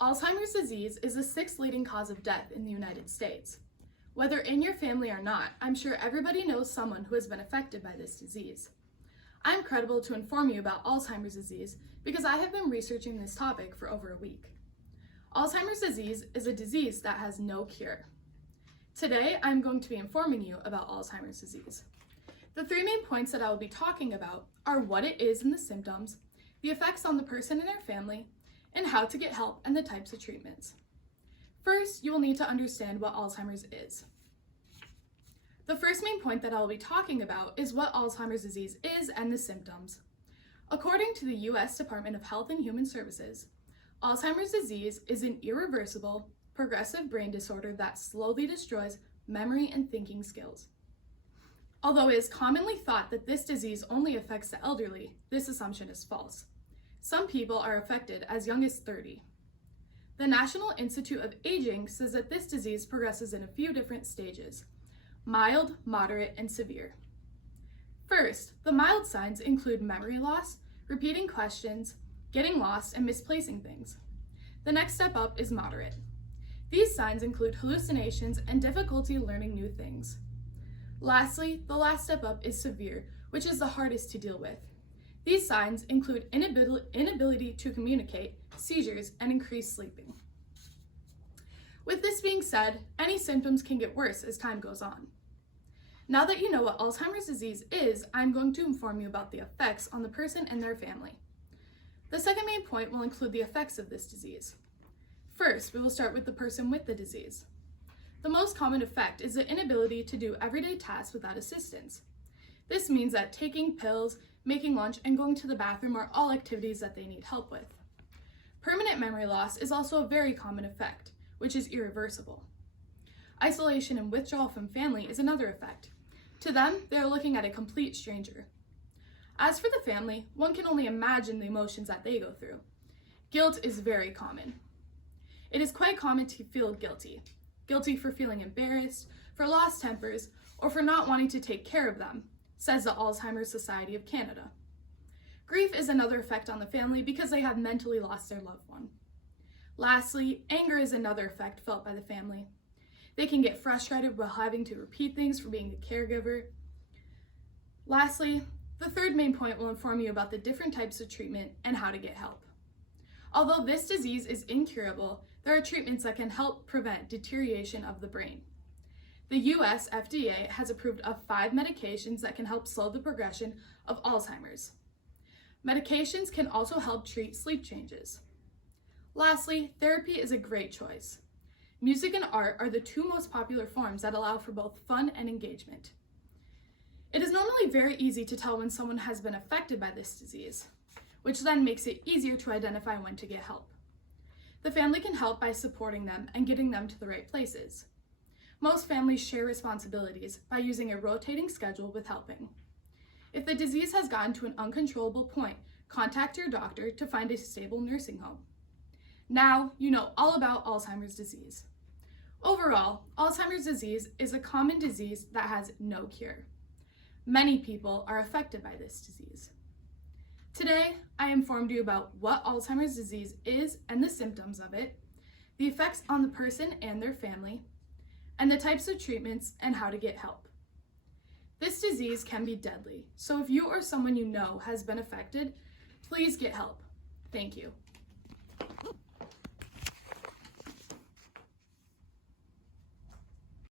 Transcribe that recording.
Alzheimer's disease is the sixth leading cause of death in the United States. Whether in your family or not, I'm sure everybody knows someone who has been affected by this disease. I'm credible to inform you about Alzheimer's disease because I have been researching this topic for over a week. Alzheimer's disease is a disease that has no cure. Today, I'm going to be informing you about Alzheimer's disease. The three main points that I will be talking about are what it is and the symptoms, the effects on the person and their family, and how to get help and the types of treatments. First, you will need to understand what Alzheimer's is. The first main point that I will be talking about is what Alzheimer's disease is and the symptoms. According to the U.S. Department of Health and Human Services, Alzheimer's disease is an irreversible, progressive brain disorder that slowly destroys memory and thinking skills. Although it is commonly thought that this disease only affects the elderly, this assumption is false. Some people are affected as young as 30. The National Institute of Aging says that this disease progresses in a few different stages: mild, moderate, and severe. First, the mild signs include memory loss, repeating questions, getting lost, and misplacing things. The next step up is moderate. These signs include hallucinations and difficulty learning new things. Lastly, the last step up is severe, which is the hardest to deal with. These signs include inability to communicate, seizures, and increased sleeping. With this being said, any symptoms can get worse as time goes on. Now that you know what Alzheimer's disease is, I'm going to inform you about the effects on the person and their family. The second main point will include the effects of this disease. First, we will start with the person with the disease. The most common effect is the inability to do everyday tasks without assistance. This means that taking pills, making lunch, and going to the bathroom are all activities that they need help with. Permanent memory loss is also a very common effect, which is irreversible. Isolation and withdrawal from family is another effect. To them, they are looking at a complete stranger. As for the family, one can only imagine the emotions that they go through. Guilt is very common. It is quite common to feel guilty. Guilty for feeling embarrassed, for lost tempers, or for not wanting to take care of them, says the Alzheimer's Society of Canada. Grief is another effect on the family because they have mentally lost their loved one. Lastly, anger is another effect felt by the family. They can get frustrated while having to repeat things for being the caregiver. Lastly, the third main point will inform you about the different types of treatment and how to get help. Although this disease is incurable, there are treatments that can help prevent deterioration of the brain. The US FDA has approved of 5 medications that can help slow the progression of Alzheimer's. Medications can also help treat sleep changes. Lastly, therapy is a great choice. Music and art are the two most popular forms that allow for both fun and engagement. It is normally very easy to tell when someone has been affected by this disease, which then makes it easier to identify when to get help. The family can help by supporting them and getting them to the right places. Most families share responsibilities by using a rotating schedule with helping. If the disease has gotten to an uncontrollable point, contact your doctor to find a stable nursing home. Now you know all about Alzheimer's disease. Overall, Alzheimer's disease is a common disease that has no cure. Many people are affected by this disease. Today, I informed you about what Alzheimer's disease is and the symptoms of it, the effects on the person and their family, and the types of treatments and how to get help. This disease can be deadly, so if you or someone you know has been affected, please get help. Thank you.